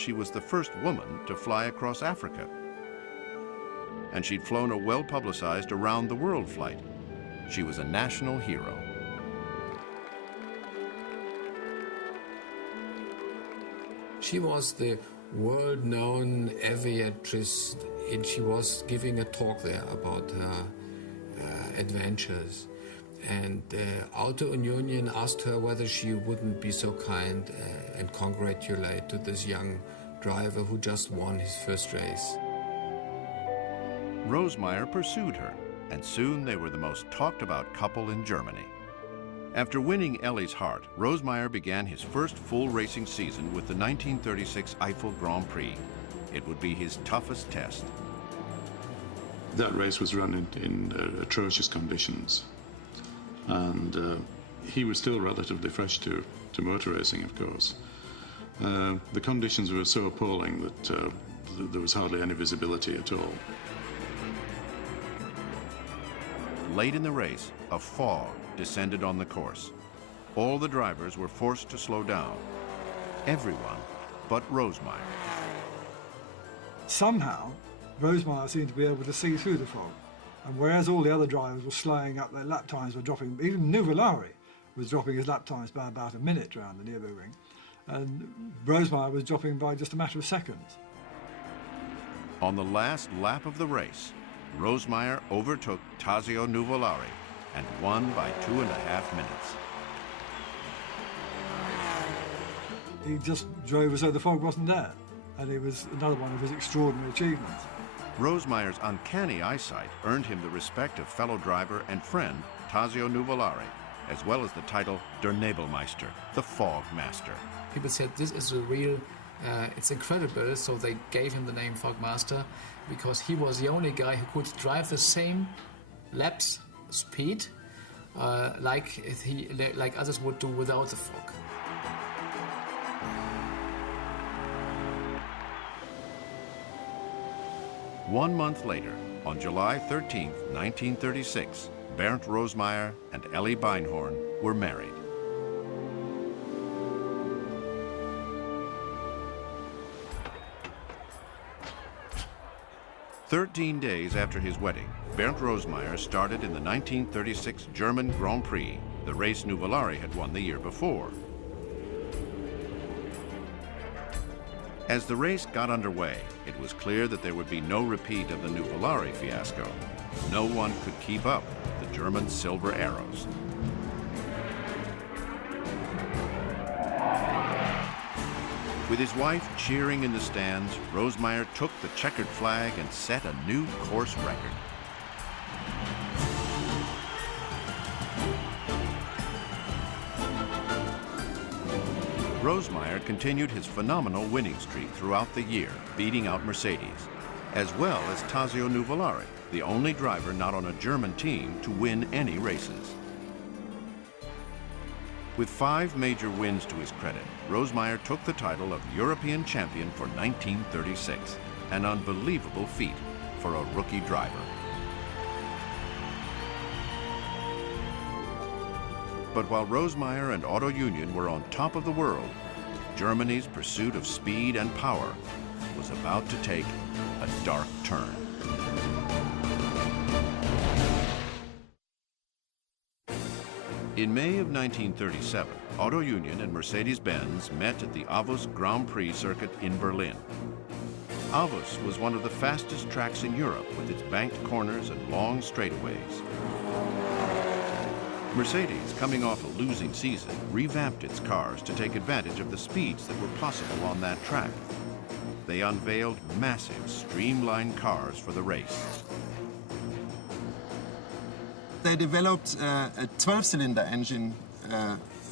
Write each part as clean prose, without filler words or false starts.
She was the first woman to fly across Africa. And she'd flown a well-publicized around-the-world flight. She was a national hero. She was the world-known aviatrix, and she was giving a talk there about her adventures. And Auto Union asked her whether she wouldn't be so kind and congratulate to this young driver who just won his first race. Rosemeyer pursued her, and soon they were the most talked-about couple in Germany. After winning Ellie's heart, Rosemeyer began his first full racing season with the 1936 Eifel Grand Prix. It would be his toughest test. That race was run in atrocious conditions, and he was still relatively fresh to motor racing, of course. The conditions were so appalling that there was hardly any visibility at all. Late in the race, a fog descended on the course. All the drivers were forced to slow down. Everyone but Rosemeyer. Somehow, Rosemeyer seemed to be able to see through the fog. And whereas all the other drivers were slowing up, their lap times were dropping. Even Nuvolari was dropping his lap times by about a minute around the Nürburgring. And Rosemeyer was dropping by just a matter of seconds. On the last lap of the race, Rosemeyer overtook Tazio Nuvolari and won by 2.5 minutes. He just drove as though the fog wasn't there, and it was another one of his extraordinary achievements. Rosemeyer's uncanny eyesight earned him the respect of fellow driver and friend Tazio Nuvolari, as well as the title Der Nebelmeister, the Fog Master. People said this is a real, it's incredible, so they gave him the name Fog Master because he was the only guy who could drive the same laps speed like others would do without the fog. One month later, on July 13, 1936, Bernd Rosemeyer and Ellie Beinhorn were married. "13 days after his wedding, Bernd Rosemeyer started in the 1936 German Grand Prix, the race Nuvolari had won the year before. As the race got underway, it was clear that there would be no repeat of the Nuvolari fiasco. No one could keep up with the German Silver Arrows. With his wife cheering in the stands, Rosemeyer took the checkered flag and set a new course record. Rosemeyer continued his phenomenal winning streak throughout the year, beating out Mercedes, as well as Tazio Nuvolari, the only driver not on a German team to win any races. With 5 major wins to his credit, Rosemeyer took the title of European champion for 1936, an unbelievable feat for a rookie driver. But while Rosemeyer and Auto Union were on top of the world, Germany's pursuit of speed and power was about to take a dark turn. In May of 1937, Auto Union and Mercedes-Benz met at the Avus Grand Prix circuit in Berlin. Avus was one of the fastest tracks in Europe with its banked corners and long straightaways. Mercedes, coming off a losing season, revamped its cars to take advantage of the speeds that were possible on that track. They unveiled massive, streamlined cars for the race. They developed a 12-cylinder engine,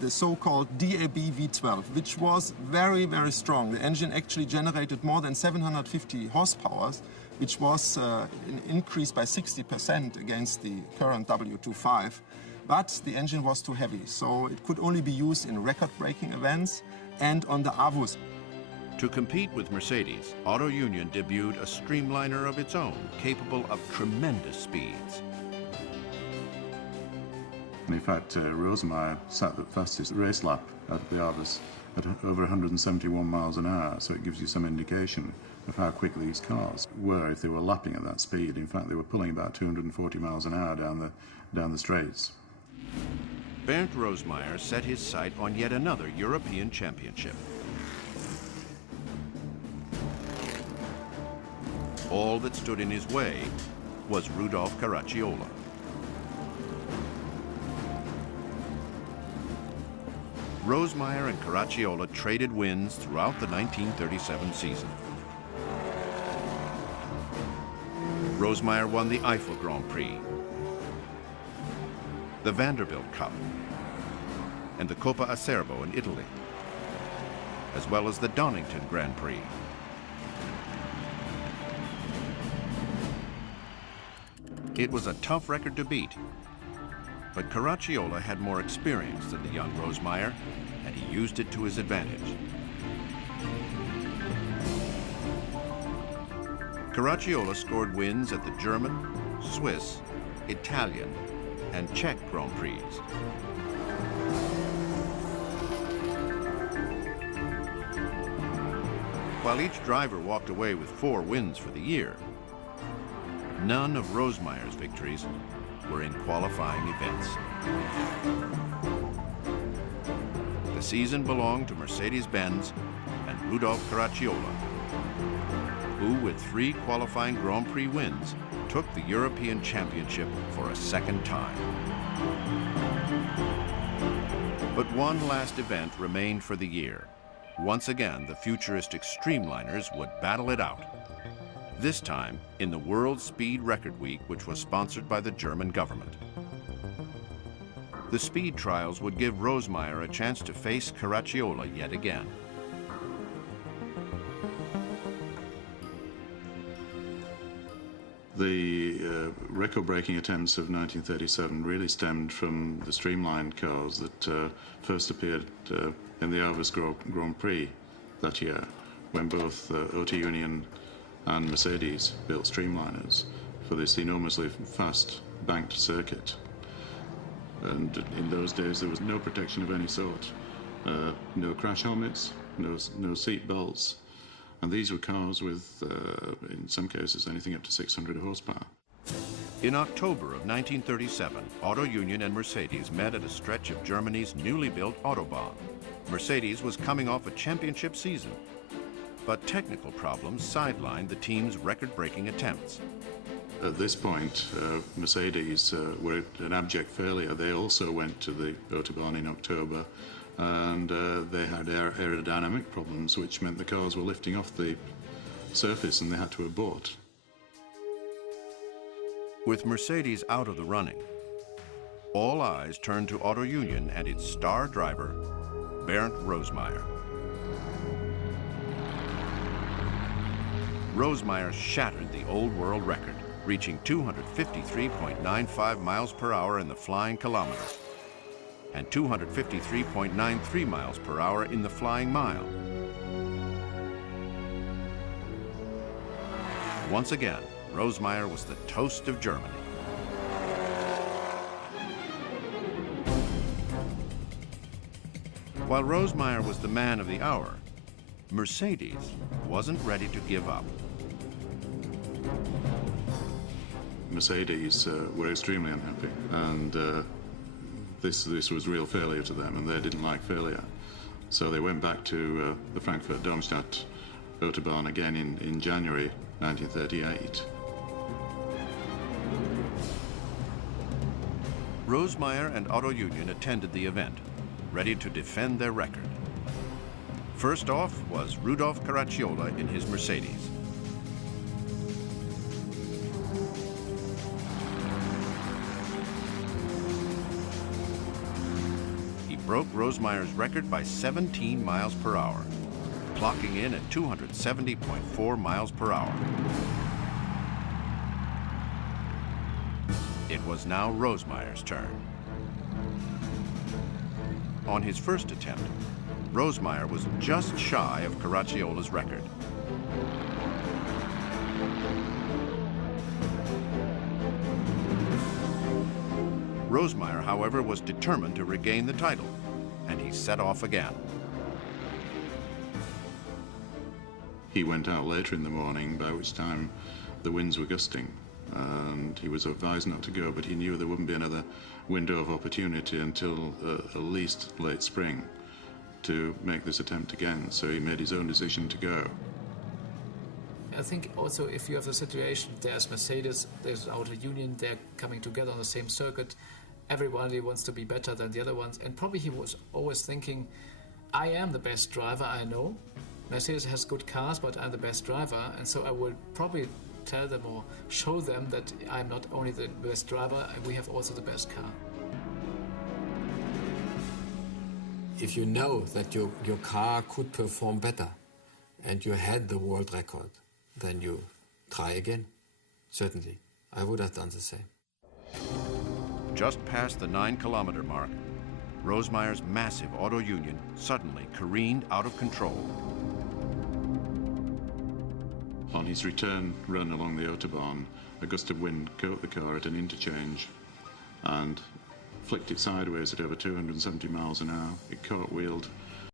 the so-called DAB V12, which was very, very strong. The engine actually generated more than 750 horsepower, which was an increase by 60% against the current W25. But the engine was too heavy, so it could only be used in record-breaking events and on the Avus. To compete with Mercedes, Auto Union debuted a streamliner of its own, capable of tremendous speeds. In fact, Rosemeyer sat the fastest race lap at the Avus at over 171 miles an hour, so it gives you some indication of how quick these cars were if they were lapping at that speed. In fact, they were pulling about 240 miles an hour down the straights. Bernd Rosemeyer set his sight on yet another European championship. All that stood in his way was Rudolf Caracciola. Rosemeyer and Caracciola traded wins throughout the 1937 season. Rosemeyer won the Eiffel Grand Prix, the Vanderbilt Cup, and the Coppa Acerbo in Italy, as well as the Donington Grand Prix. It was a tough record to beat, but Caracciola had more experience than the young Rosemeyer, and he used it to his advantage. Caracciola scored wins at the German, Swiss, Italian, and Czech Grand Prix. While each driver walked away with 4 wins for the year, none of Rosemeyer's victories were in qualifying events. The season belonged to Mercedes-Benz and Rudolf Caracciola, who, with 3 qualifying Grand Prix wins, took the European Championship for a second time. But one last event remained for the year. Once again, the futuristic streamliners would battle it out. This time in the World Speed Record Week, which was sponsored by the German government. The speed trials would give Rosemeyer a chance to face Caracciola yet again. The record-breaking attempts of 1937 really stemmed from the streamlined cars that first appeared in the Aarhus Grand Prix that year, when both Auto Union and Mercedes built streamliners for this enormously fast banked circuit. And in those days there was no protection of any sort, no crash helmets, no seat belts, and these were cars with, in some cases, anything up to 600 horsepower. In October of 1937, Auto Union and Mercedes met at a stretch of Germany's newly built Autobahn. Mercedes was coming off a championship season, but technical problems sidelined the team's record-breaking attempts. At this point, Mercedes were an abject failure. They also went to the Autobahn in October, and they had aerodynamic problems, which meant the cars were lifting off the surface and they had to abort. With Mercedes out of the running, all eyes turned to Auto Union and its star driver, Bernd Rosemeyer. Rosemeyer shattered the old world record, reaching 253.95 miles per hour in the flying kilometer and 253.93 miles per hour in the flying mile. Once again, Rosemeyer was the toast of Germany. While Rosemeyer was the man of the hour, Mercedes wasn't ready to give up. Mercedes were extremely unhappy, and this was real failure to them, and they didn't like failure. So they went back to the Frankfurt-Darmstadt Autobahn again in January 1938. Rosemeyer and Auto Union attended the event, ready to defend their record. First off was Rudolf Caracciola in his Mercedes. He broke Rosemeyer's record by 17 miles per hour, clocking in at 270.4 miles per hour. It was now Rosemeyer's turn. On his first attempt, Rosemeyer was just shy of Caracciola's record. Rosemeyer, however, was determined to regain the title, and he set off again. He went out later in the morning, by which time the winds were gusting, and he was advised not to go, but he knew there wouldn't be another window of opportunity until at least late spring to make this attempt again, so he made his own decision to go. I think also if you have the situation, there's Mercedes, there's Auto Union, they're coming together on the same circuit, everybody wants to be better than the other ones, and probably he was always thinking, I am the best driver I know, Mercedes has good cars, but I'm the best driver, and so I will probably tell them or show them that I'm not only the best driver, we have also the best car. If you know that your car could perform better and you had the world record, then you try again. Certainly. I would have done the same. Just past the 9-kilometer mark, Rosemeyer's massive Auto Union suddenly careened out of control. On his return run along the Autobahn, a gust of wind caught the car at an interchange and flicked it sideways at over 270 miles an hour. It cartwheeled